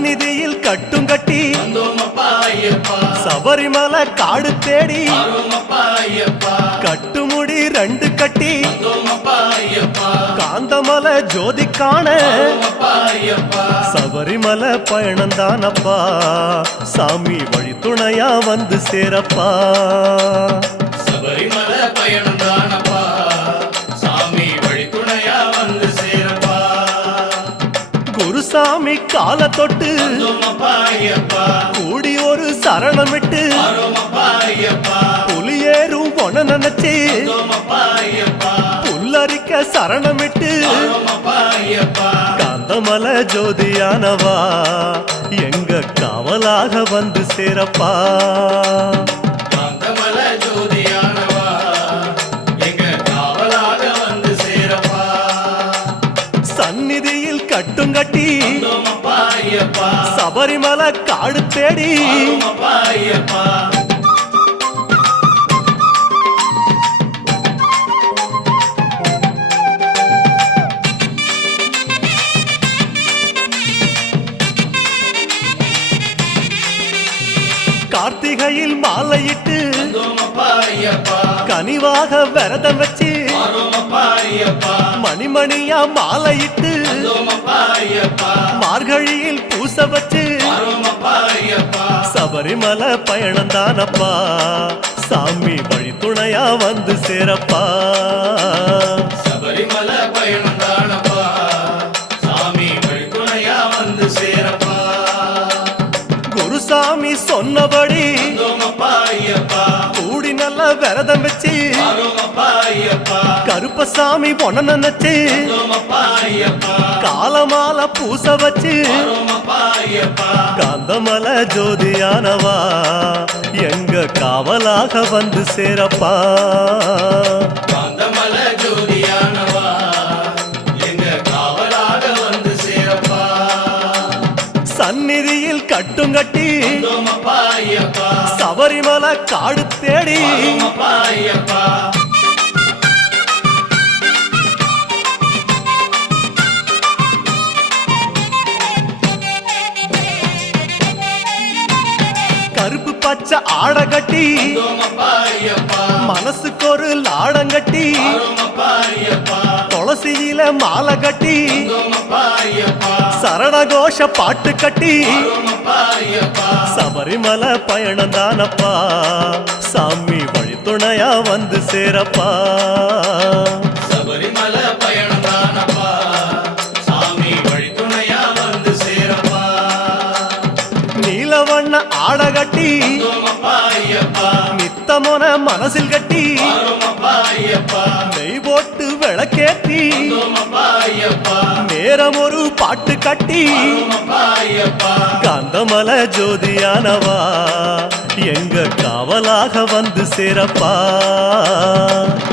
சந்நிதியில் கட்டும் கட்டி சபரிமலை காடு தேடி கட்டுமுடி 2 கட்டி காந்தமலை ஜோதி காண சபரிமலை பயணந்தானப்பா சாமி வழி துணையா வந்து சேரப்பா. சபரிமலை பயணந்தானப்பா சாமி வழி துணையா வந்து சேரப்பா. குருசாமி கால தொட்டு கூடி ஒரு சரணமிட்டு புலியேறும் பொன நினைச்சு புல்லரிக்க சரணமிட்டு காந்தமலை ஜோதியானவா எங்க காவலாக வந்து சேரப்பா. காந்தமலை ஜோதியானவா எங்க காவலாக வந்து சேரப்பா. சந்நிதியில் கட்டும் கட்டி சபரிமலை காடு தேடி கார்த்திகையில் மாலையிட்டு கனிவாக விரதம் வச்சு மணிமணியா மாலையிட்டு மார்கழியில் பூச வச்சு சபரிமலை பயணந்தானப்பா சாமி வழி துணையா வந்து சேரப்பா. சபரிமலை பயணந்தானப்பா சாமி வழி துணையா வந்து சேரப்பா. குருசாமி சொன்னபடி கூடி நல்ல விரதம் வச்சு கருப்பசாமி பொன நினைச்சு காலமால பூச வச்சு காந்தமலை ஜோதியானவா எங்க காவலாக வந்து சேரப்பா. காந்தமலை ஜோதியானவா எங்க காவலாக வந்து சேரப்பா. சந்நிதியில் கட்டும் கட்டி சபரிமலை காடு தேடி கருப்பு பச்சை ஆட கட்டி மனசுக்கு ஒரு லாடங்கட்டி துளசியில மாலை கட்டி சரணகோஷ பாட்டு கட்டி சபரிமலை பயணந்தானப்பா சாமி வழி துணையா வந்து சேரப்பா. சபரிமலை பயணந்தானப்பா சாமி வழி துணையா வந்து சேரப்பா. நீலவண்ண ஆட கட்டி நித்தமொன மனசில் கட்டி நெய் போட்டு விளக்கேத்தி நேரம் ஒரு பாட்டு கட்டி காந்தமலை ஜோதியானவா எங்க காவலாக வந்து சேரப்பா.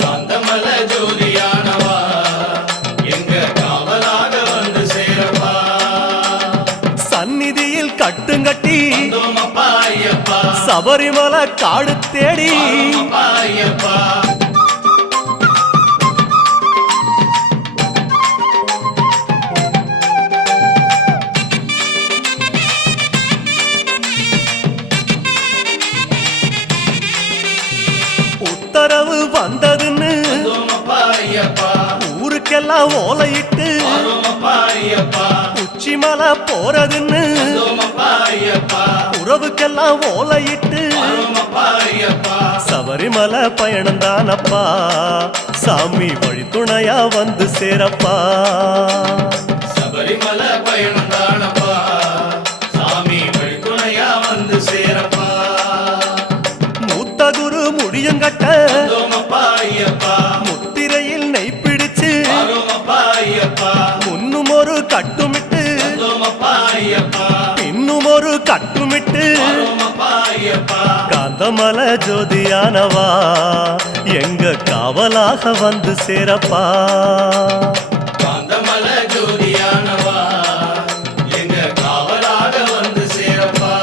காந்தமலை ஜோதியானவா எங்க காவலாக வந்து சேரப்பா. சந்நிதியில் கட்டுங்கட்டி சபரிமலை காடு தேடி உத்தரவு வந்ததுன்னு ஊருக்கெல்லாம் ஓலையிட்டு உச்சிமலை போறதுன்னு உறவுக்கெல்லாம் ஓலையிட்டு சபரிமலை பயணந்தானப்பா சாமி வழி துணையா வந்து சேரப்பா. சபரிமலை பயணந்தானப்பா சாமி வழி துணையா வந்து சேரப்பா. மூத்த குரு முடியுங்கட்ட முத்திரையில் நெய் பிடிச்சு முன்னும் ஒரு கட்டுமிட்டு பின்னும் ஒரு கட்டுமிட்டு காந்தமலை ஜோதியானவா எங்க காவலாக வந்து சேரப்பா. காந்தமலை ஜோதியானவா எங்க காவலாக வந்து சேரப்பா.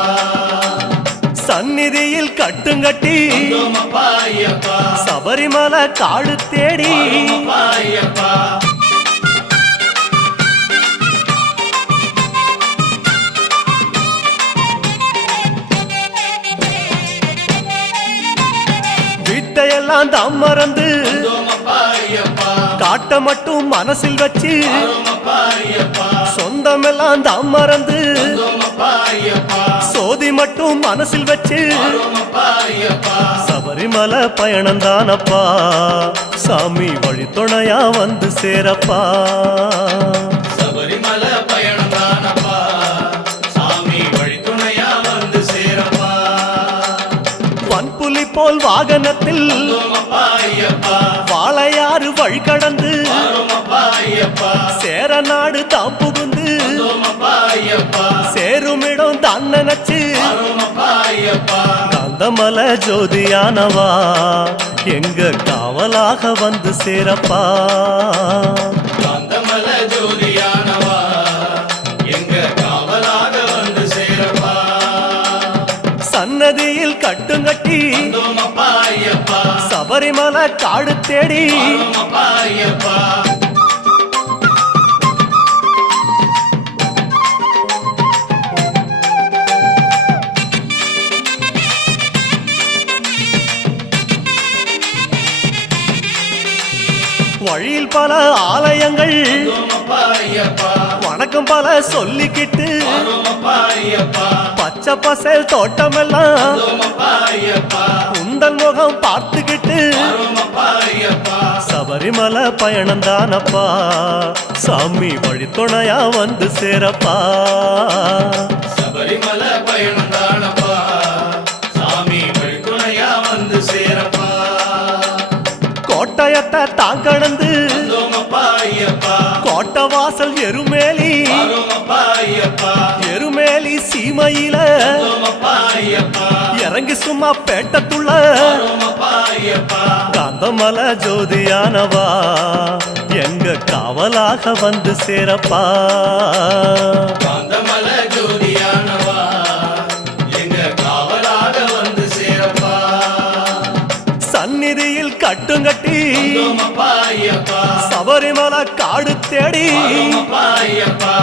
சந்நிதியில் கட்டுங்கட்டி சபரிமலை காடு தேடி சுகமெல்லாம் தாம் மறந்து வந்தோமப்பா ஐயப்பா காட்ட மட்டும் மனசில் வச்சு வரோமப்பா ஐயப்பா சொந்தமெல்லாம் தாம் மறந்து வந்தோமப்பா ஐயப்பா சோதி மட்டும் மனசில் வச்சு வரோமப்பா ஐயப்பா சபரிமலை பயணந்தானப்பா சாமி வழித்துணையா வந்து சேரப்பா சபரிமலை பயணந்தானப்பா சாமி வழித்துணையா வந்து சேரப்பா வன்புலி போல் வாகனத்தில் வந்தோமப்பா ஐயப்பா வாழையாறு வழி கடந்து வரோமப்பா ஐயப்பா சேர நாடு தாம் புகுந்து வந்தோமப்பா ஐயப்பா சேருமிடம் தான் நினைச்சு வரோமப்பா ஐயப்பா காந்தமலை ஜோதியானவா எங்க காவலாக வந்து சேரப்பா காந்தமல ஜோதியானவா எங்க காவலாக வந்து சேரப்பா சன்னதியில் கட்டுங்கட்டி வந்தோமப்பா ஐயப்பா சபரிமலை காடு தேடி வரோமப்பா ஐயப்பா வழியில் பல ஆலயங்கள் வந்தோமப்பா ஐயப்பா வணக்கம் பல சொல்லிக்கிட்டு வரோமப்பா ஐயப்பா பச்சை பசேல் தோட்டமெல்லாம் வந்தோமப்பா ஐயப்பா உந்தன் முகம் பார்த்துக்கிட்டு வரோமப்பா ஐயப்பா சபரிமலை பயணந்தானப்பா சாமி வழித்துணையா வந்து சேரப்பா சபரிமலை பயணந்தானப்பா சாமி வழித்துணையா வந்து சேரப்பா கோட்டயத்தை தான் கடந்து வந்தோமப்பா ஐயப்பா கோட்டை வாசல் எருமேலி வரோமப்பா ஐயப்பா எருமேலி சீமையில வந்தோமப்பா ஐயப்பா இறங்கி சும்மா பேட்டத்துள்ள வரோமப்பா ஐயப்பா காந்தமலை ஜோதியானவா எங்க காவலாக வந்து சேரப்பா காந்தமல ஜோதியானவா எங்க காவலாக வந்து சேரப்பா சந்நிதியில் கட்டுங்கட்டி வந்தோமப்பா ஐயப்பா சபரிமலை காடு தேடி வரோமப்பா ஐயப்பா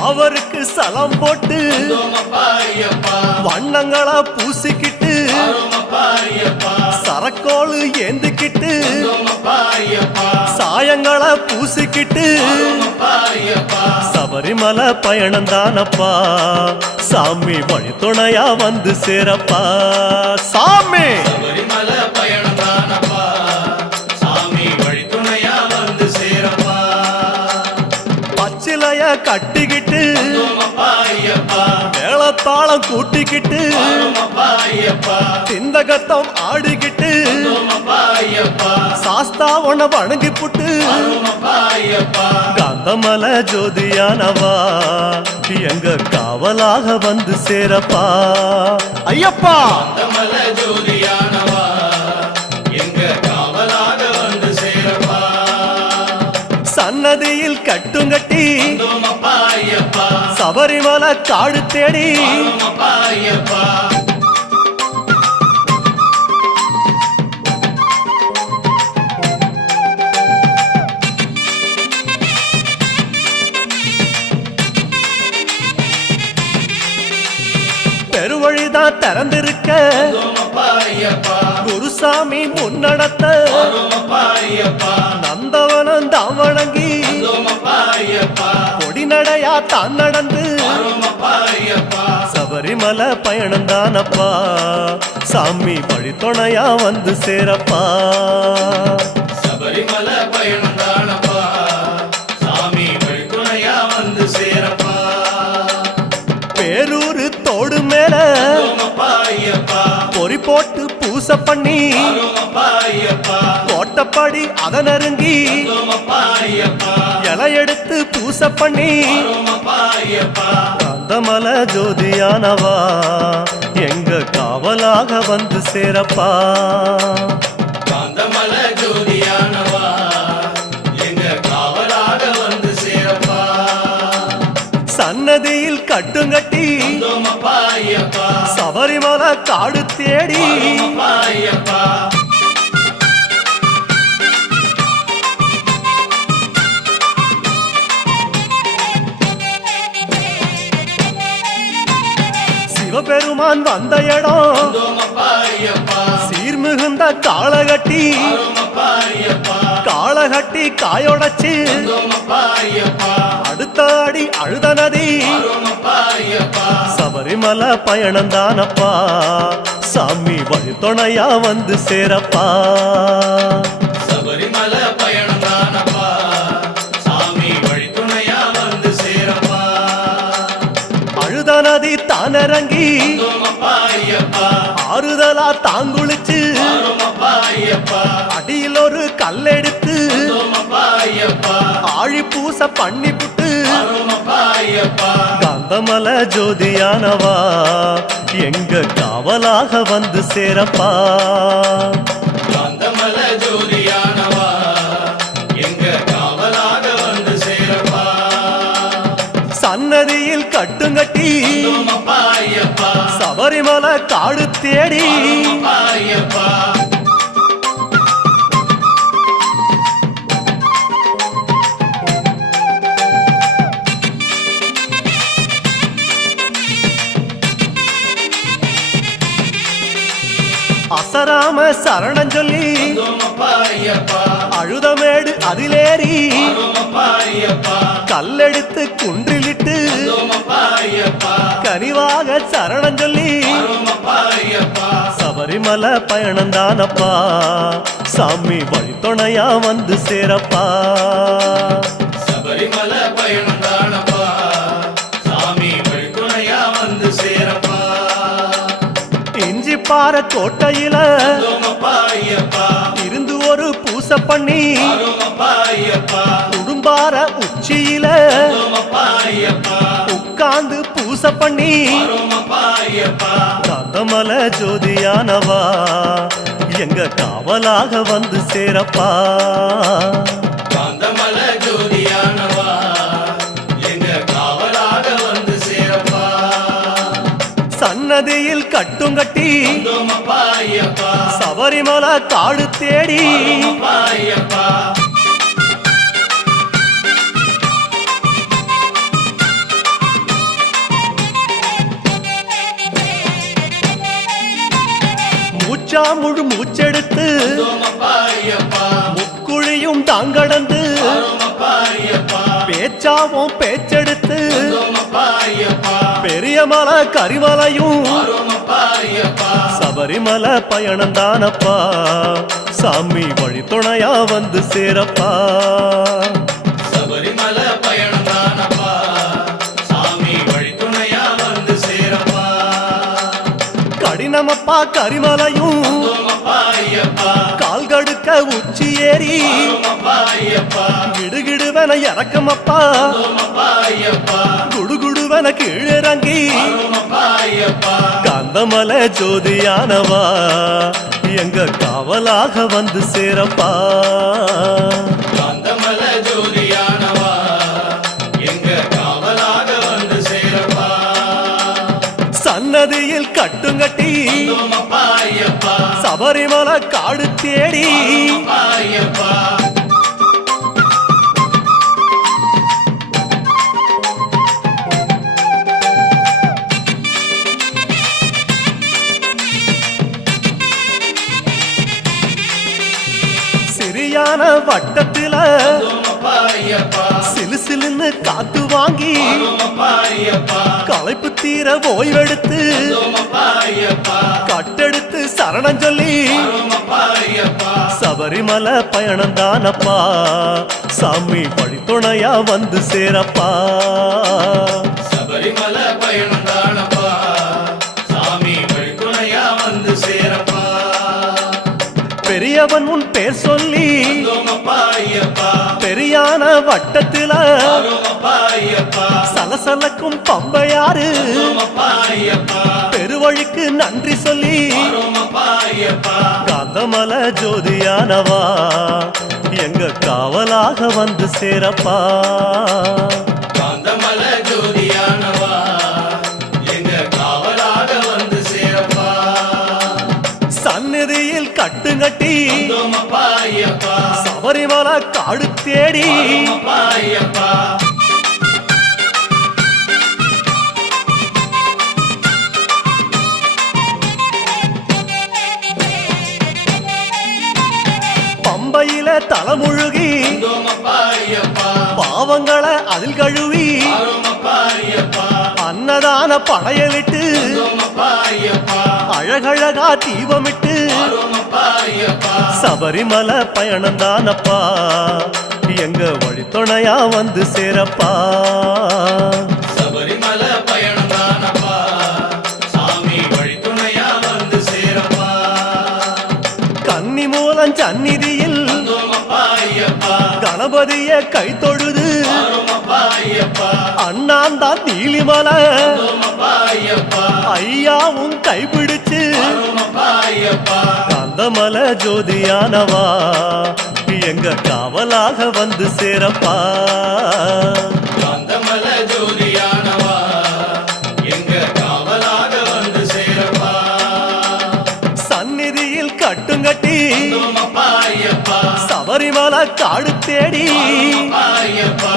அவருக்கு சலம் போட்டு வந்தோமப்பா ஐயப்பா வண்ணங்களா பூசிக்கிட்டு வரோமப்பா ஐயப்பா சரக்கோளு ஏந்திக்கிட்டு வந்தோமப்பா ஐயப்பா சாயங்களா பூசிக்கிட்டு வரோமப்பா ஐயப்பா சபரிமலை பயணந்தானப்பா சாமி வழித்துணையா வந்து சேரப்பா சாமி சபரிமலை பயணந்தானப்பா சாமி வழித்துணையா வந்து சேரப்பா பச்சிலைய கட்டிக்கிட்டு வந்தோமப்பா ஐயப்பா மேளத்தாளம் கூட்டிக்கிட்டு வரோமப்பா ஐயப்பா சிந்தகத்தம் ஆடிக்கிட்டு வந்தோமப்பா ஐயப்பா சாஸ்தா உன்னை வணங்கி புட்டு வரோமப்பா ஐயப்பா காந்தமலை ஜோதியானவா எங்க காவலாக வந்து சேரப்பா ஐயப்பா காந்தமல ஜோதியானவா எங்க காவலாக வந்து சேரப்பா சன்னதியில் கட்டுங்கட்டி வந்தோமப்பா ஐயப்பா சபரிமலை காடு தேடி வரோமப்பா ஐயப்பா பெருவழிதான் திறந்திருக்க வந்தோமப்பா ஐயப்பா குருசாமி முன்னடத்த வரோமப்பா ஐயப்பா நந்தவனம் தான் வணங்கி வந்தோமப்பா ஐயப்பா கொடிநடையா தான் நடந்து வரோமப்பா ஐயப்பா சபரிமலை பயணந்தானப்பா சாமி வழித்துணையா வந்து சேரப்பா சபரிமலை பயணந்தானப்பா சாமி வழித்துணையா வந்து சேரப்பா பேரூரு தோடு மேல வந்தோமப்பா ஐயப்பா பொறி போட்டு பூச பண்ணி வரோமப்பா ஐயப்பா கோட்டப்படி அத நெருங்கி வந்தோமப்பா ஐயப்பா இலை எடுத்து பூச பண்ணி வரோமப்பா ஐயப்பா காந்தமலை ஜோதியானவா எங்க காவலாக வந்து சேரப்பா காந்தமல ஜோதியானவா எங்க காவலாக வந்து சேரப்பா சன்னதியில் கட்டுங்கட்டி வந்தோமப்பா ஐயப்பா சபரிமலை காடு தேடி வரோமப்பா ஐயப்பா வந்த இடம் வந்தோமப்பா ஐயப்பா சீர்மிகுந்த காளகட்டி வந்தோமப்பா ஐயப்பா காளகட்டி காயொடச்சு வந்தோமப்பா ஐயப்பா அடுத்த அடி அழுத நதி வந்தோமப்பா ஐயப்பா சபரிமலை பயணந்தானப்பா சாமி வழித்துணையா வந்து சேரப்பா சபரிமலை பயணம் தானப்பா சாமி வழித்துணையா வந்து சேரப்பா அழுத நதி தானிறங்கி வந்தோமப்பா ஐயப்பா ஆறுதலா தாங்குளிச்சு வந்தோமப்பா ஐயப்பா அடியில் ஒரு கல்லெடுத்து வந்தோமப்பா ஐயப்பா ஆழி பூச பண்ணி புட்டு வந்தோமப்பா ஐயப்பா காந்தமல ஜோதியானவா எங்க காவலாக வந்து சேரப்பா காந்தமல ஜோதியானவா எங்க காவலாக வந்து சேரப்பா சன்னதியில் கட்டுங்கட்டி வந்தோமப்பா ஐயப்பா சபரிமலை காடு தேடி வந்தோமப்பா ஐயப்பா அசராம சரணம் சொல்லி வந்தோமப்பா ஐயப்பா அழுதமேடு அதிலேறி வந்தோமப்பா ஐயப்பா கல்லெடுத்து குன்றிலிட்டு வந்தோமப்பா ஐயப்பா கனிவாக சரணம் சொல்லி வந்தோமப்பா ஐயப்பா சபரிமலை பயணந்தானப்பா சாமி வழித்துணையா வந்து சேரப்பா சபரிமலை பயணம் தானப்பா சாமி வழித்துணையா வந்து சேரப்பா இஞ்சி பாற கோட்டையில வந்தோமப்பா ஐயப்பா இருந்து ஒரு பூசை பண்ணி வந்தோமப்பா ஐயப்பா குடும்பார உச்சியில வந்தோமப்பா ஐயப்பா உட்கார்ந்து பூசை பண்ணி வந்தோமப்பா ஐயப்பா காந்தமல ஜோதியானவா எங்க காவலாக வந்து சேரப்பா காந்தமல ஜோதியானவா எங்க காவலாக வந்து சேரப்பா சன்னதியில் கட்டுங்கட்டி வந்தோமப்பா ஐயப்பா சபரிமலை காடு தேடி வந்தோமப்பா ஐயப்பா மூச்சா முழு மூச்செடுத்து வந்தோமப்பா ஐயப்பா முக்குழியும் தாங்கடந்து வந்தோமப்பா ஐயப்பா பேச்சாவும் பேச்செடுத்து வந்தோமப்பா ஐயப்பா பெரிய மலை கரிமலையும் வந்தோமப்பா ஐயப்பா சபரிமலை பயணந்தானப்பா சாமி வழித்துணையா வந்து சேரப்பா சபரிமலை பயணம் தானப்பா சாமி வழித்துணையா வந்து சேரப்பா கடினமப்பா கரிமலையும் வந்தோமப்பா ஐயப்பா கால்கடுக்க உச்சி ஏறி வந்தோமப்பா ஐயப்பா கிடுகிடுவன இறக்கமப்பா வந்தோமப்பா ஐயப்பா குடுகுடுவன கீழிறங்கி வந்தோமப்பா ஐயப்பா காந்தமல ஜோதியானவா எங்க காவலாக வந்து சேரப்பா காந்தமல ஜோதியானவா எங்க காவலாக வந்து சேரப்பா சன்னதியில் கட்டுங்கட்டி வந்தோமப்பா ஐயப்பா சபரிமலை காடு தேடி வந்தோமப்பா ஐயப்பா சிறியான வட்டத்தில வந்தோமப்பா ஐயப்பா சிலு சிலுன்னு காத்து வாங்கி வந்தோமப்பா ஐயப்பா களைப்பு தீர ஓய்வெடுத்து வந்தோமப்பா ஐயப்பா கட்டெடுத்து சரணம் சொல்லி வந்தோமப்பா ஐயப்பா சபரிமலை பயணந்தானப்பா சாமி வழித்துணையா வந்து சேரப்பா சபரிமலை பயணம் தானப்பா சாமி வழித்துணையா வந்து சேரப்பா பெரியவன் உன் பேர் சொல்லி வந்தோமப்பா ஐயப்பா பெரியான வட்டத்தில வந்தோமப்பா ஐயப்பா சலசலக்கும் பம்பையாறு வந்தோமப்பா ஐயப்பா பெருவழிக்கு நன்றி சொல்லி வந்தோமப்பா ஐயப்பா காந்தமல ஜோதியானவா எங்க காவலாக வந்து சேரப்பா காந்தமல ஜோதியானவா எங்க காவலாக வந்து சேரப்பா சந்நிதியில் கட்டுங்கட்டி வந்தோமப்பா ஐயப்பா சபரிமலை காடு தேடி வந்தோமப்பா ஐயப்பா தலைமுழுகி வந்தோமப்பா ஐயப்பா பாவங்களை அதில் கழுவி ஆரோமப்பா ஐயப்பா அன்னதான படையலிட்டு வந்தோமப்பா ஐயப்பா அழகழகா தீபமிட்டு ஆரோமப்பா ஐயப்பா சபரிமலை பயணம்தானப்பா எங்க வழித்துணையா வந்து சேரப்பா சபரிமலை பயணம் தானப்பா சாமி வழித்துணையா வந்து சேரப்பா கன்னி மூலம் சந்நிதியில் வந்தோமப்பா ஐயப்பா கணபதிய கை தொழுது ஆரோமப்பா ஐயப்பா அண்ணாந்தான் நீலிமலை வந்தோமப்பா ஐயப்பா ஐயாவும் கைப்பிடிச்சு ஆரோமப்பா ஐயப்பா கந்தமல ஜோதியானவா எங்க காவலாக வந்து சேரப்பா காந்தமல ஜோதியானவா எங்க காவலாக வந்து சேரப்பா சந்நிதியில் கட்டுங்கட்டி வந்தோமப்பா ஐயப்பா சபரிமலை காடு தேடி ஆரோமப்பா ஐயப்பா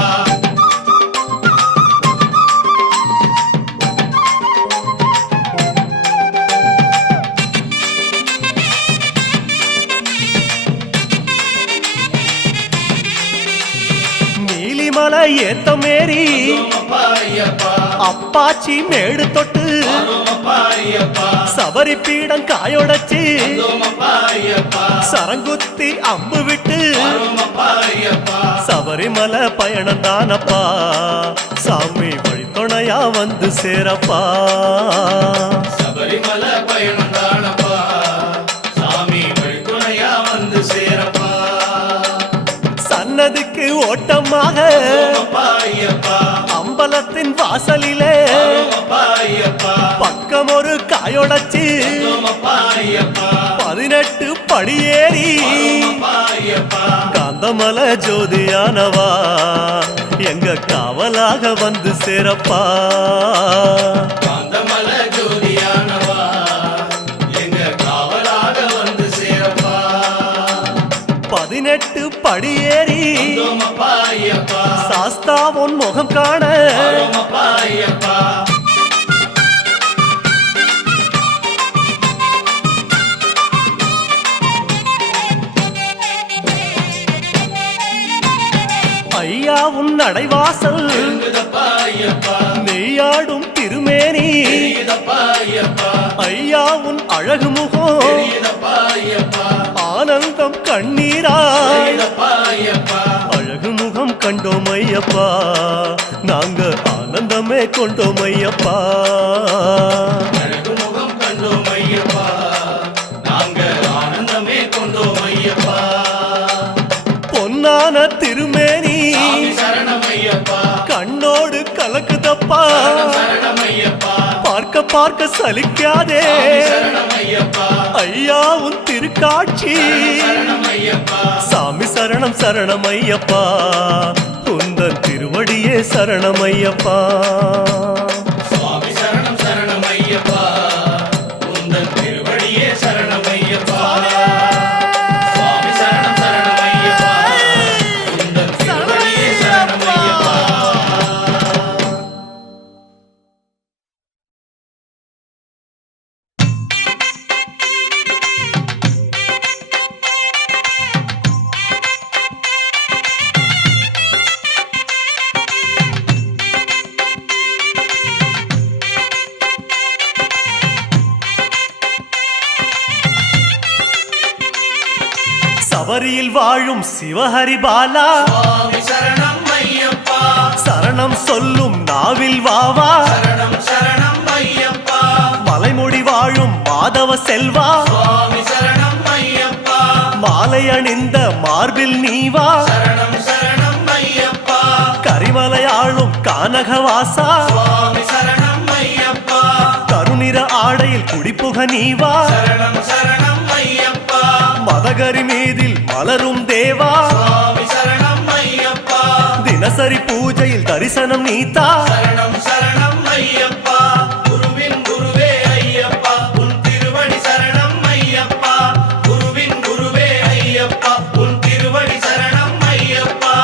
நீலிமலை ஏத்த மேரி வந்தோமப்பா ஐயப்பா அப்பாச்சி மேடு தொட்டு ஆரோமப்பா ஐயப்பா சபரி பீடம் காயொடச்சு வந்தோமப்பா ஐயப்பா சரங்குத்தி அம்பு விட்டு ஆரோமப்பா ஐயப்பா சபரிமலை பயணம் தானப்பா சாமி வழித்துணையா வந்து சேரப்பா சபரிமலை பயணம் தானப்பா சாமி வழித்துணையா வந்து சேரப்பா சன்னதிக்கு ஓட்டமாக ஆரோமப்பா ஐயப்பா அம்பலத்தின் வாசலிலே ஆரோமப்பா ஐயப்பா பக்கம் ஒரு காயொடச்சு வந்தோமப்பா ஐயப்பா 18 படியேறி ஆரோமப்பா ஐயப்பா காந்தமல ஜோதியானவா எங்க காவலாக வந்து சேரப்பா காந்தமல ஜோதியானவா எங்க காவலாக வந்து சேரப்பா 18 படியேறி வந்தோமப்பா ஐயப்பா சாஸ்தா உன் முகம் காண ஆரோமப்பா ஐயப்பா ஐயா உன் நடைவாசல் எழுங்குதப்பா ஐயப்பா நெய்யாடும் திருமேனி தெரியுதப்பா ஐயப்பா ஐயா உன் அழகு முகம் தெரியுதப்பா ஐயப்பா ஆனந்தம் கண்ணீராய் தெரியுதப்பா ஐயப்பா அழகு முகம் கண்டோம் ஐயப்பா நாங்க ஆனந்தமே கொண்டோம் ஐயப்பா அழகு முகம் கண்டோம் ஐயப்பா நாங்க ஆனந்தமே கொண்டோம் ஐயப்பா பொன்னான திருமேனி சாமி சரணம் ஐயப்பா கண்ணோடு கலக்குதப்பா சரணம் ஐயப்பா பார்க்க பார்க்க சலிக்காதே சாமி சரணம் ஐயப்பா ஐயா உன் திருக்காட்சி சரணம் ஐயப்பா சாமி சரணம் சரணம் ஐயப்பா உந்தன் திருவடியே சரணம் ஐயப்பா சுவாமி சரணம் சரணம் ஐயப்பா உந்தன் திருவடியே சரணம் ஐயப்பா சுவாமி சரணம் சரணம் ஐயப்பா உந்தன் திருவடியே சரணம் ஐயப்பா சபரியில் வாழும் சிவஹரி பாலா சுவாமி சரணம் ஐயப்பா சரணம் சொல்லும் நாவில் வாவா சரணம் சரணம் ஐயப்பா மலைமுடி வாழும் மாதவ செல்வா சுவாமி சரணம் ஐயப்பா மாலை அணிந்த மார்பில் நீவா சரணம் சரணம் ஐயப்பா கரிமலையாளும் கானகவாசா சுவாமி சரணம் ஐயப்பா கருநிற ஆடையில் குடிப்புக நீவா சரணம் சரணம் ஐயப்பா மதகரி மீதில் மலரும் தேவா சுவாமி சரணம் ஐயப்பா தினசரி பூஜையில் தரிசனம் நீத்தா சரணம் சரணம் ஐயப்பா குருவின் குருவே ஐயப்பா உன் திருவடி சரணம் ஐயப்பா குருவின் குருவே ஐயப்பா உன் திருவடி சரணம் ஐயப்பா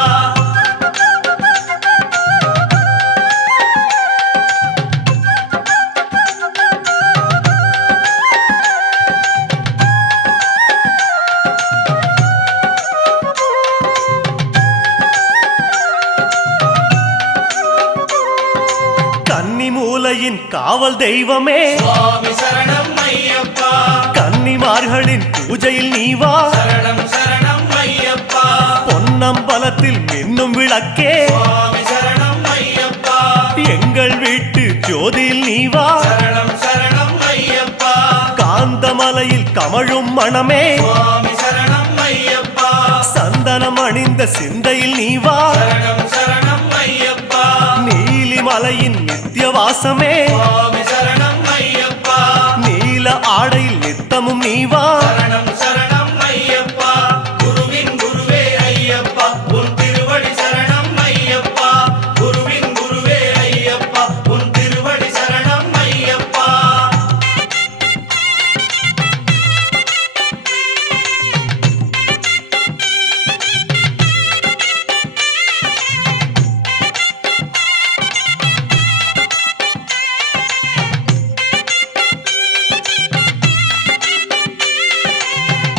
காவல் தெய்வமே சுவாமி சரணம் ஐயப்பா கன்னிமார்களின் பூஜையில் நீ வா சரணம் சரணம் ஐயப்பா பொன்னம்பலத்தில் மின்னும் விளக்கே சுவாமி சரணம் ஐயப்பா எங்கள் வீட்டு ஜோதியில் நீ வா சரணம் சரணம் ஐயப்பா காந்தமலையில் கமழும் மணமே சுவாமி சரணம் ஐயப்பா சந்தனம் அணிந்த சிந்தையில் நீ வா சரணம் சரணம் ஐயப்பா நீலிமலையின் நித்தியவாசமே சுவாமி சரணம் ஐயப்பா நீல ஆடையில் நித்தமும் நீ வா சரணம் சரணம் ஐயப்பா குருவின் குருவே ஐயப்பா உன் திருவடி சரணம் ஐயப்பா குருவின் குருவே ஐயப்பா உன் திருவடி சரணம் ஐயப்பா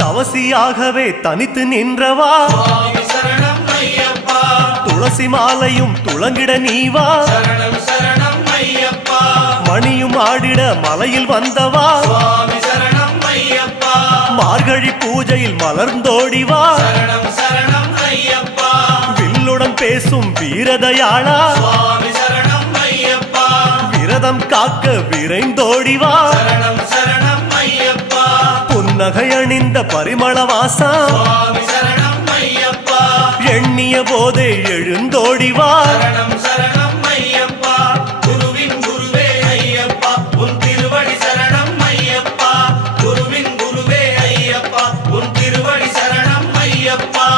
தவசியாகவே தனித்து நின்றவா சுவாமி சரணம் ஐயப்பா துளசி மாலையும் துளங்கிட நீ வா சரணம் சரணம் ஐயப்பா மணியும் ஆடிட மலையில் வந்தவா சுவாமி சரணம் ஐயப்பா மார்கழி பூஜையில் மலர்ந்தோடி வா சரணம் சரணம் ஐயப்பா வில்லுடன் பேசும் வீரதயாளா சுவாமி சரணம் ஐயப்பா விரதம் காக்க விரைந்தோடி வா சரணம் சரணம் ஐயப்பா புன்னகை அணிந்த பரிமள வாசா சுவாமி சரணம் ஐயப்பா எண்ணிய போதே எழுந்தோடி வா சரணம் சரணம் ஐயப்பா குருவின் குருவே ஐயப்பா உன் திருவடி சரணம் ஐயப்பா குருவின் குருவே ஐயப்பா உன் திருவடி சரணம் ஐயப்பா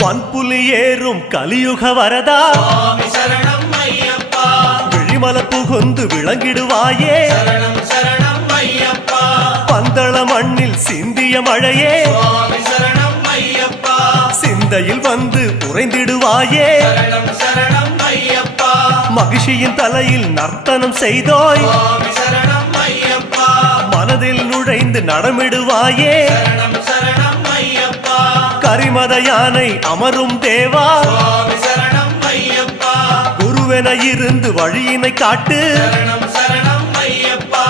வன்புலி ஏறும் கலியுக வரதா சுவாமி சரணம் ஐயப்பா விழிமல புகுந்து விளங்கிடுவாயே சரணம் சரணம் ஐயப்பா பந்தள மண்ணில் சிந்திய மழையே சுவாமி சரணம் ஐயப்பா சிந்தையில் வந்து உறைந்திடுவாயே சரணம் சரணம் ஐயப்பா மகிழ்ச்சியின் தலையில் நர்த்தனம் செய்தோய் சுவாமி சரணம் ஐயப்பா மனதில் நுழைந்து நடமிடுவாயே சரணம் சரணம் ஐயப்பா கரிமத யானை அமரும் தேவா சுவாமி சரணம் ஐயப்பா குருவென இருந்து வழியினை காட்டு சரணம் சரணம் ஐயப்பா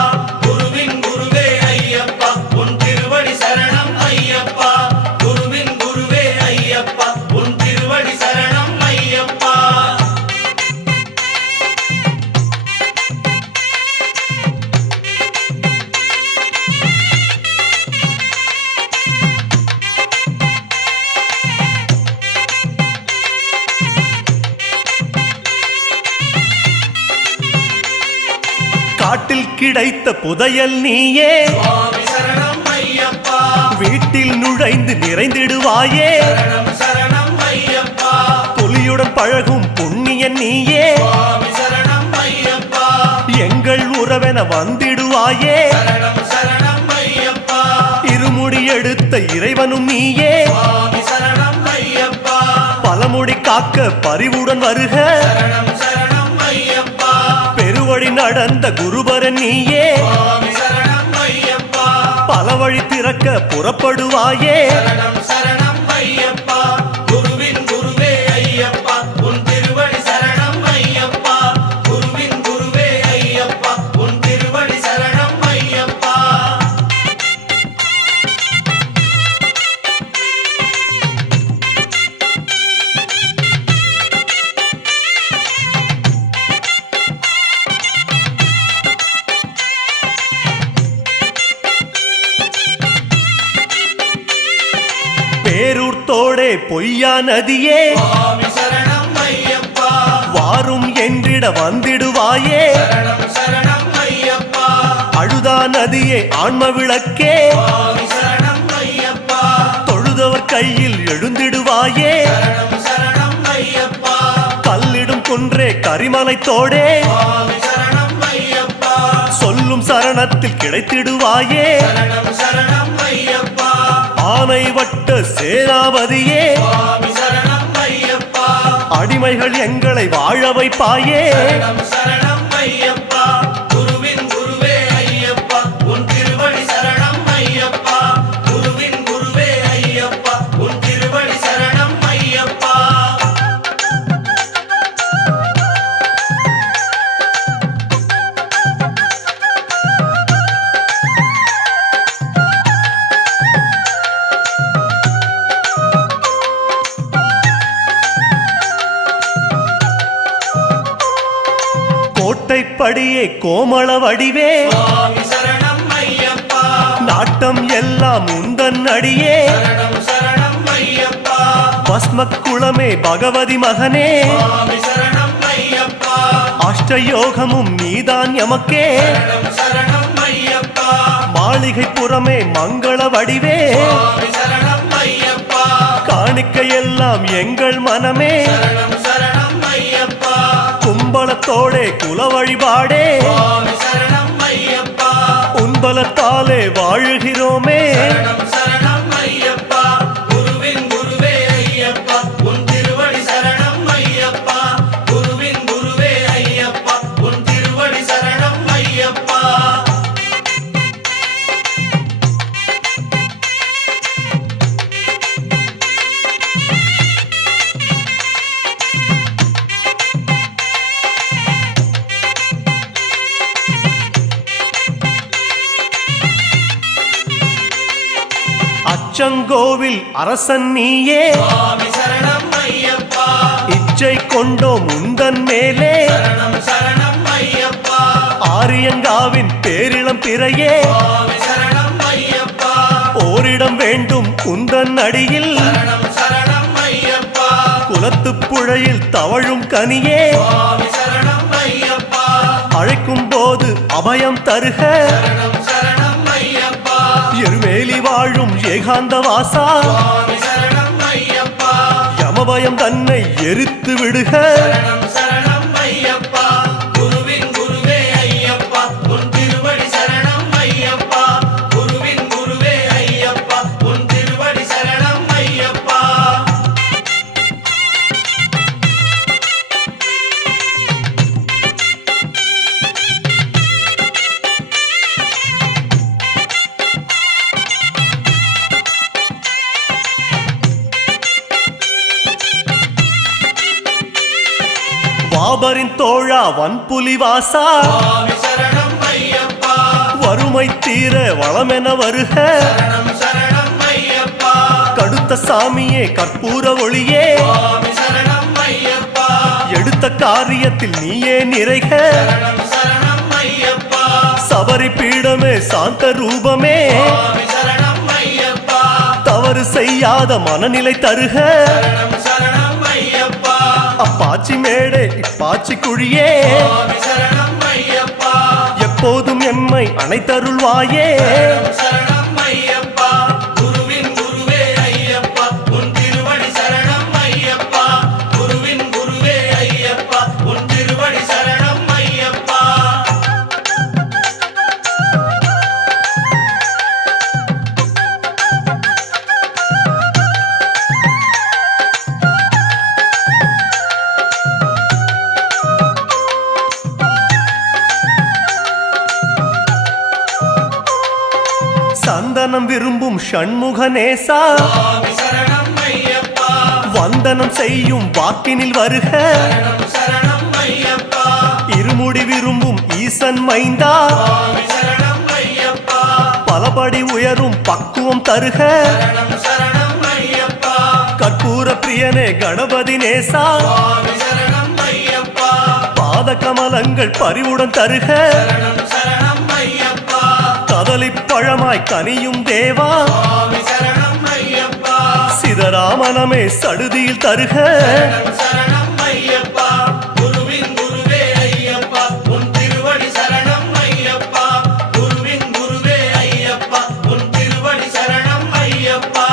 குருவின் குருவே ஐயப்பா உன் திருவடி சரணம் ஐயப்பா குருவின் குருவே ஐயப்பா உன் திருவடி சரணம் ஐயப்பா காட்டில் கிடைத்த புதையல் நீயே சுவாமி சரணம் ஐயப்பா வீட்டில் நுழைந்து நிறைந்திடுவாயே சரணம் சரணம் ஐயப்பா புலியுடன் பழகும் புண்ணியன் நீயே சுவாமி சரணம் ஐயப்பா எங்கள் உறவென வந்திடுவாயே சரணம் சரணம் ஐயப்பா இருமுடி எடுத்த இறைவனும் நீயே சுவாமி சரணம் ஐயப்பா பலமுடி காக்க பரிவுடன் வருக சரணம் சரணம் ஐயப்பா பெருவழி நடந்த குருபரன் நீயே சுவாமி சரணம் ஐயப்பா பல வழி திறக்க புறப்படுவாயே சரணம் சரணம் ஐயப்பா குருவின் குருவே ஐயப்பா உன் திருவடி சரணம் ஐயப்பா குருவின் குருவே ஐயப்பா உன் திருவடி சரணம் ஐயப்பா பேரூர்த்தோடே பொய்யா நதியே சுவாமி சரணம் ஐயப்பா வாரும் என்றிட வந்திடுவாயே சரணம் சரணம் ஐயப்பா அழுதா நதியே ஆன்ம விளக்கே சுவாமி சரணம் ஐயப்பா தொழுதவர் கையில் எழுந்திடுவாயே சரணம் சரணம் ஐயப்பா கல்லிடும் குன்றே கரிமலைத்தோடே சுவாமி சரணம் ஐயப்பா சொல்லும் சரணத்தில் கிடைத்திடுவாயே சரணம் சரணம் ஐயப்பா ஆனை வட்ட சேனாபதியே சுவாமி சரணம் ஐயப்பா அடிமைகள் எங்களை வாழ வைப்பாயே சரணம் சரணம் ஐயப்பா குருவின் குருவே ஐயப்பா உன் திருவடி சரணம் ஐயப்பா குருவின் குருவே ஐயப்பா உன் திருவடி சரணம் ஐயப்பா கோட்டைப்படியே கோமள வடிவே சுவாமி சரணம் ஐயப்பா நாட்டம் எல்லாம் உந்தன் அடியே சரணம் சரணம் ஐயப்பா பஸ்மக்குளமே பகவதி மகனே சுவாமி சரணம் ஐயப்பா அஷ்டயோகமும் நீதான் எமக்கே சரணம் சரணம் ஐயப்பா மாளிகை புறமே மங்கள வடிவே சுவாமி சரணம் ஐயப்பா காணிக்கையெல்லாம் எங்கள் மனமே சரணம் சரணம் ஐயப்பா கும்பலத்தோடே குல வழிபாடே சுவாமி சரணம் ஐயப்பா உன்பலத்தாலே வாழுகிறோமே சரணம் சரணம் ஐயப்பா குருவின் குருவே ஐயப்பா உன் திருவடி சரணம் ஐயப்பா குருவின் குருவே ஐயப்பா உன் திருவடி சரணம் ஐயப்பா அச்சங்கோவில் அரசன் நீயே சுவாமி சரணம் ஐயப்பா இச்சை கொண்டோம் உந்தன் மேலே சரணம் சரணம் ஐயப்பா ஆரியங்காவின் பேரிளம் பிறையே சுவாமி சரணம் ஐயப்பா ஓரிடம் வேண்டும் உந்தன் அடியில் சரணம் சரணம் ஐயப்பா குலத்துப் புழையில் தவழும் கனியே சுவாமி சரணம் ஐயப்பா அழைக்கும் போது அபயம் தருக சரணம் சரணம் ஐயப்பா எருமேலி வாழும் ஏகாந்த வாசா சுவாமி சரணம் ஐயப்பா யமபயம் தன்னை எரித்து விடுக சரணம் சரணம் ஐயப்பா குருவின் குருவே ஐயப்பா உன் திருவடி சரணம் ஐயப்பா குருவின் குருவே ஐயப்பா உன் திருவடி சரணம் ஐயப்பா வாபரின் தோழா வன்புலி வாசா சுவாமி சரணம் ஐயப்பா வறுமை தீர வளமென வருக சரணம் சரணம் ஐயப்பா கடுத்த சாமியே கற்பூர ஒளியே சுவாமி சரணம் ஐயப்பா எடுத்த காரியத்தில் நீயே நிறைக சரணம் சரணம் ஐயப்பா சபரி பீடமே சாந்த ரூபமே சுவாமி சரணம் ஐயப்பா தவறு செய்யாத மனநிலை தருக சரணம் சரணம் ஐயப்பா அப்பாச்சி மேடே இப்பாச்சி குழியே சுவாமி சரணம் ஐயப்பா எப்போதும் எம்மை அனைத்தருள்வாயே சரணம் சரணம் ஐயப்பா குருவின் குருவே ஐயப்பா உன் திருவடி சரணம் ஐயப்பா குருவின் குருவே ஐயப்பா உன் திருவடி சரணம் ஐயப்பா சந்தனம் விரும்பும் ஷண்முக நேசா சுவாமி சரணம் ஐயப்பா வந்தனம் செய்யும் வாக்கினில் வருக சரணம் சரணம் ஐயப்பா இருமுடி விரும்பும் ஈசன் மைந்தா சுவாமி சரணம் ஐயப்பா பலபடி உயரும் பக்குவம் தருக சரணம் சரணம் ஐயப்பா கற்பூர பிரியனே கணபதி நேசா சுவாமி சரணம் ஐயப்பா பாத கமலங்கள் பரிவுடன் தருக சரணம் சரணம் ஐயப்பா கதலிப் பழமாய் கனியும் தேவா சுவாமி சரணம் ஐயப்பா சிதராமனமே சடுதியில் தருக சரணம் சரணம் ஐயப்பா குருவின் குருவே ஐயப்பா உன் திருவடி சரணம் ஐயப்பா குருவின் குருவே ஐயப்பா உன் திருவடி சரணம் ஐயப்பா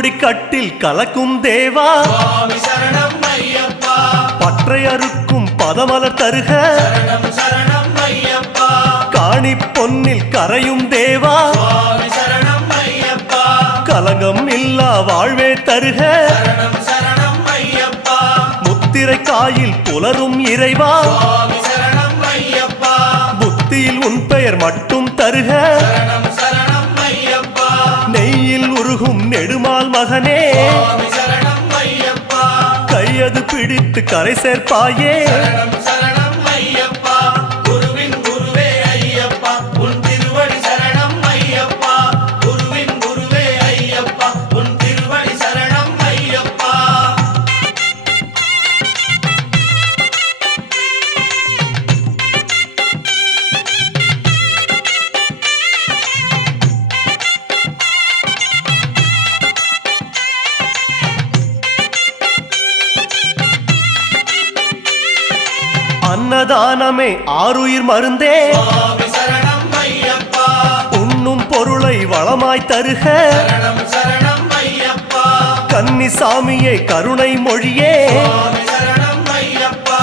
இருமுடி கட்டில் கலக்கும் தேவா சுவாமி சரணம் ஐயப்பா பற்றை அறுக்கும் பதமலர் தருக சரணம் சரணம் ஐயப்பா காணி பொன்னில் கரையும் தேவா சுவாமி சரணம் ஐயப்பா கலங்கம் இல்லா வாழ்வே தருக சரணம் சரணம் ஐயப்பா முத்திரை காயில் புலரும் இறைவா சுவாமி சரணம் ஐயப்பா புத்தியில் உன் பெயர் மட்டும் தருக சரணம் சரணம் ஐயப்பா நெய்யில் உருகும் நெடுமால் மகனே சுவாமி சரணம் ஐயப்பா கையது பிடித்து கரை சேர்ப்பாயே சரணம் சரணம் ஐயப்பா குருவின் குருவே ஐயப்பா உன் திருவடி சரணம் ஐயப்பா குருவின் குருவே ஐயப்பா உன் திருவடி சரணம் ஐயப்பா அன்னதானமே ஆருயிர் மருந்தே சுவாமி சரணம் ஐயப்பா உண்ணும் பொருளை வளமாய் தருக சரணம் சரணம் ஐயப்பா கன்னிசாமியே கருணை மொழியே சுவாமி சரணம் ஐயப்பா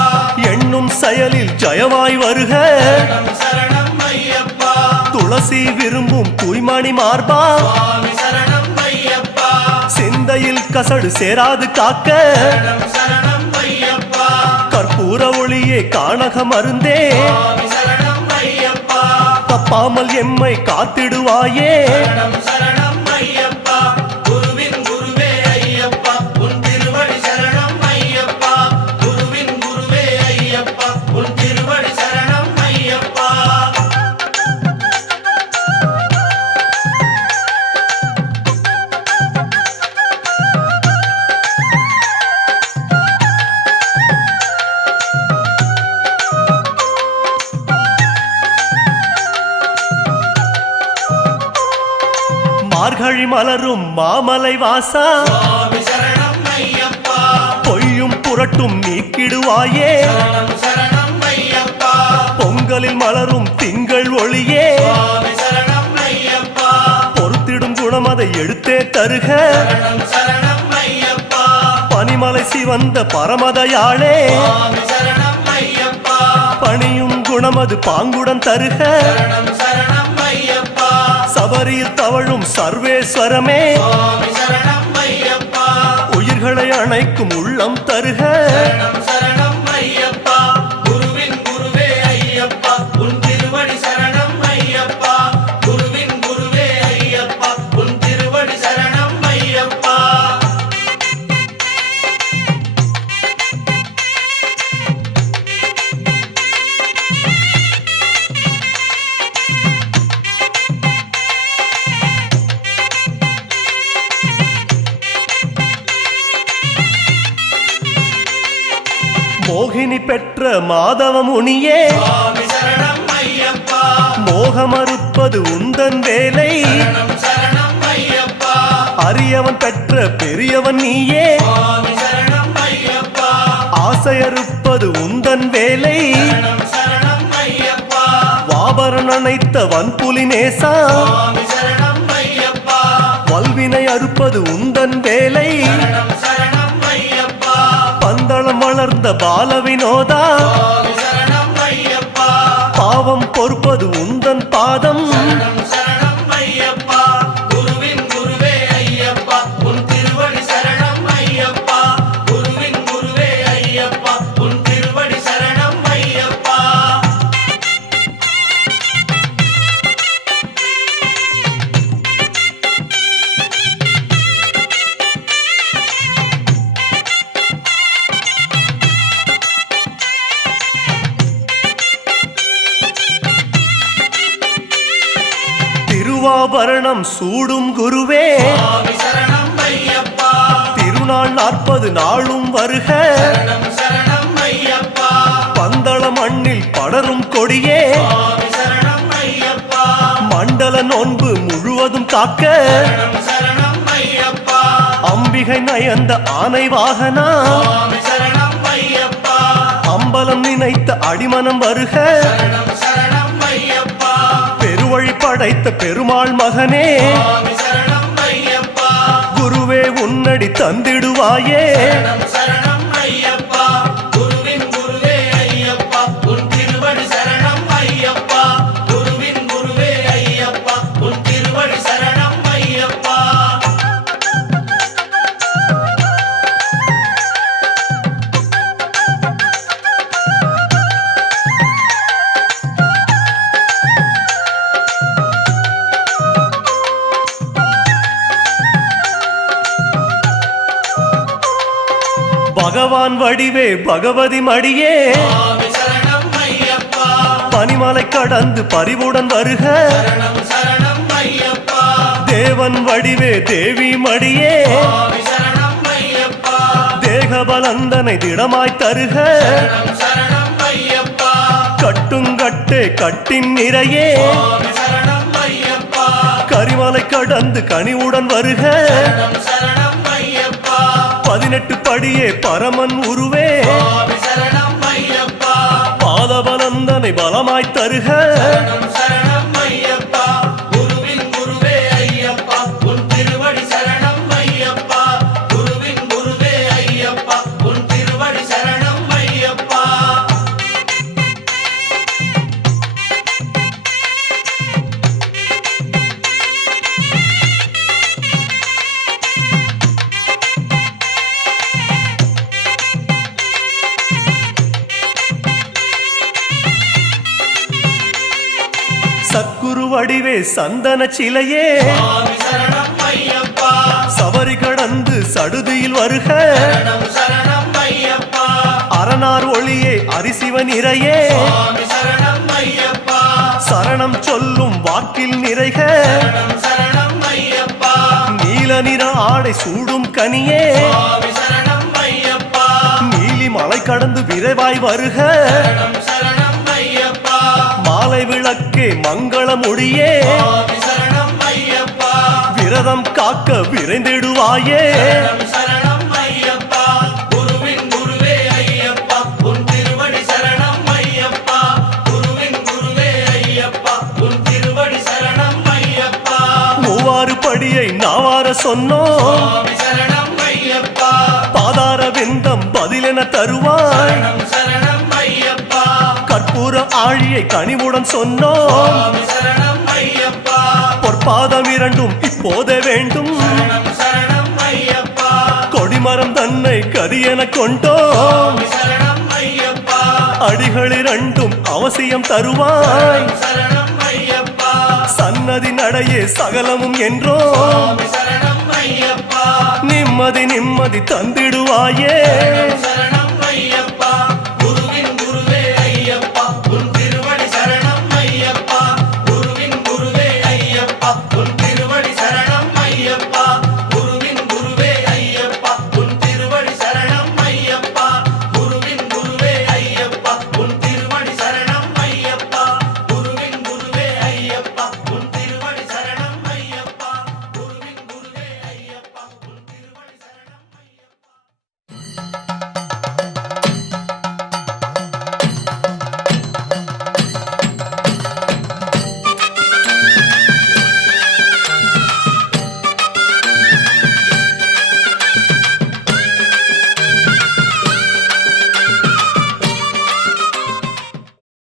எண்ணும் செயலில் ஜயமாய் வருக சரணம் சரணம் ஐயப்பா துளசி விரும்பும் தூய்மணி மார்பா சுவாமி சரணம் ஐயப்பா சிந்தையில் கசடு சேராது காக்க சரணம் சரணம் ஐயப்பா கற்பூர ஒளியே காணக மருந்தே சுவாமி சரணம் ஐயப்பா தப்பாமல் எம்மை காத்திடுவாயே சரணம் சரணம் ஐயப்பா குருவின் குருவே ஐயப்பா உன் திருவடி சரணம் ஐயப்பா குருவின் குருவே ஐயப்பா உன் திருவடி சரணம் ஐயப்பா மார்கழி மலரும் மாமலை வாசா சுவாமி சரணம் ஐயப்பா பொய்யும் புரட்டும் நீக்கிடுவாயே சரணம் சரணம் ஐயப்பா பொங்கலில் மலரும் திங்கள் ஒளியே சுவாமி சரணம் ஐயப்பா பொறுத்திடும் குணம் அதை எடுத்தே தருக சரணம் சரணம் ஐயப்பா பனிமலை சிவந்த பரமதயாளே சுவாமி சரணம் ஐயப்பா பணியும் குணம் அது பாங்குடன் தருக சரணம் சரணம் ஐயப்பா சபரியில் தவழும் சர்வேஸ்வரமே சுவாமி சரணம் ஐயப்பா உயிர்களை அணைக்கும் உள்ளம் தருக சரணம் சரணம் ஐயப்பா குருவின் குருவே ஐயப்பா உன் திருவடி சரணம் ஐயப்பா குருவின் குருவே ஐயப்பா உன் திருவடி சரணம் ஐயப்பா மோகினி பெற்ற மாதவ முனியே சுவாமி சரணம் ஐயப்பா மோகமறுப்பது உந்தன் வேலை சரணம் சரணம் ஐயப்பா அரியவன் பெற்ற பெரியவன் நீயே சுவாமி சரணம் ஐயப்பா ஆசையறுப்பது உந்தன் வேலை சரணம் சரணம் ஐயப்பா வாபரன் அணைத்த வன்புலி நேசா சுவாமி சரணம் ஐயப்பா வல்வினை அறுப்பது உந்தன் வேலை சரணம் சரணம் ஐயப்பா பந்தளம் வளர்ந்த பால வினோதா சுவாமி சரணம் ஐயப்பா பாவம் பொறுப்பது உந்தன் பாதம் சரணம் சரணம் ஐயப்பா குருவின் குருவே ஐயப்பா உன் திருவடி சரணம் ஐயப்பா குருவின் குருவே ஐயப்பா உன் திருவடி சரணம் ஐயப்பா திருவாபரணம் சூடும் குருவே சுவாமி சரணம் ஐயப்பா திருநாள் 40 நாளும் வருக சரணம் சரணம் ஐயப்பா பந்தள மண்ணில் படரும் கொடியே சுவாமி சரணம் ஐயப்பா மண்டல நோன்பு முழுவதும் காக்க சரணம் சரணம் ஐயப்பா அம்பிகை நயந்த ஆனை வாகனா சுவாமி சரணம் ஐயப்பா அம்பலம் நினைத்த அடிமனம் வருக சரணம் சரணம் ஐயப்பா பெருவழி படைத்த பெருமாள் மகனே சுவாமி சரணம் ஐயப்பா குருவே தந்திடுவாயே சரணம் சரணம் ஐயப்பா குருவின் குருவே ஐயப்பா உன் திருவடி சரணம் ஐயப்பா குருவின் குருவே ஐயப்பா உன் திருவடி சரணம் ஐயப்பா பகவான் வடிவே பகவதி மடியே சுவாமி சரணம் ஐயப்பா பனிமலை கடந்து பரிவுடன் வருக சரணம் சரணம் ஐயப்பா தேவன் வடிவே தேவி மடியே சுவாமி சரணம் ஐயப்பா தேகபலந்தனை திடமாய் தருக சரணம் சரணம் ஐயப்பா கட்டுங்கட்டே கட்டின் நிறையே சுவாமி சரணம் ஐயப்பா கரிமலை கடந்து கனிவுடன் வருக சரணம் சரணம் ஐயப்பா 18 படியே பரமன் உருவே சுவாமி சரணம் ஐயப்பா பாதபலந்தனை பலமாய் தருக சரணம் சரணம் ஐயப்பா குருவின் குருவே ஐயப்பா உன் திருவடி சரணம் ஐயப்பா குருவின் குருவே ஐயப்பா உன் திருவடி சரணம் ஐயப்பா சத்குரு வடிவே சந்தன சிலையே சுவாமி சரணம் ஐயப்பா சபரி கடந்து சடுதியில் வருக சரணம் சரணம் ஐயப்பா அரணார் ஒளியே அரிசிவன் இறையே சுவாமி சரணம் ஐயப்பா சரணம் சொல்லும் வாக்கில் நிறைக சரணம் சரணம் ஐயப்பா நீல நிற ஆடை சூடும் கனியே சுவாமி சரணம் ஐயப்பா நீலி மலை கடந்து விரைவாய் வருக சரணம் சரணம் ஐயப்பா மாலை விளக்கே மங்கள மொழியே சுவாமி சரணம் ஐயப்பா விரதம் காக்க விரைந்திடுவாயே சரணம் சரணம் ஐயப்பா குருவின் குருவே ஐயப்பா உன் திருவடி சரணம் ஐயப்பா குருவின் குருவே ஐயப்பா உன் திருவடி சரணம் ஐயப்பா மூவாறு படியை நாவார சொன்னோம் சுவாமி சரணம் ஐயப்பா பாதார விந்தம் பதிலென தருவாய் சரணம் சரணம் ஐயப்பா கற்பூர ஆழியை கனிவுடன் சொன்னோம் சுவாமி சரணம் ஐயப்பா பொற்பாதம் இரண்டும் இப்போதே வேண்டும் சரணம் சரணம் ஐயப்பா கொடிமரம் தன்னை கரியென கொண்டோம் சுவாமி சரணம் ஐயப்பா அடிகள் இரண்டும் அவசியம் தருவாய் சரணம் ஐயப்பா சன்னதி நடையே சகலமும் என்றோம் சுவாமி சரணம் ஐயப்பா நிம்மதி நிம்மதி தந்திடுவாயே சரணம்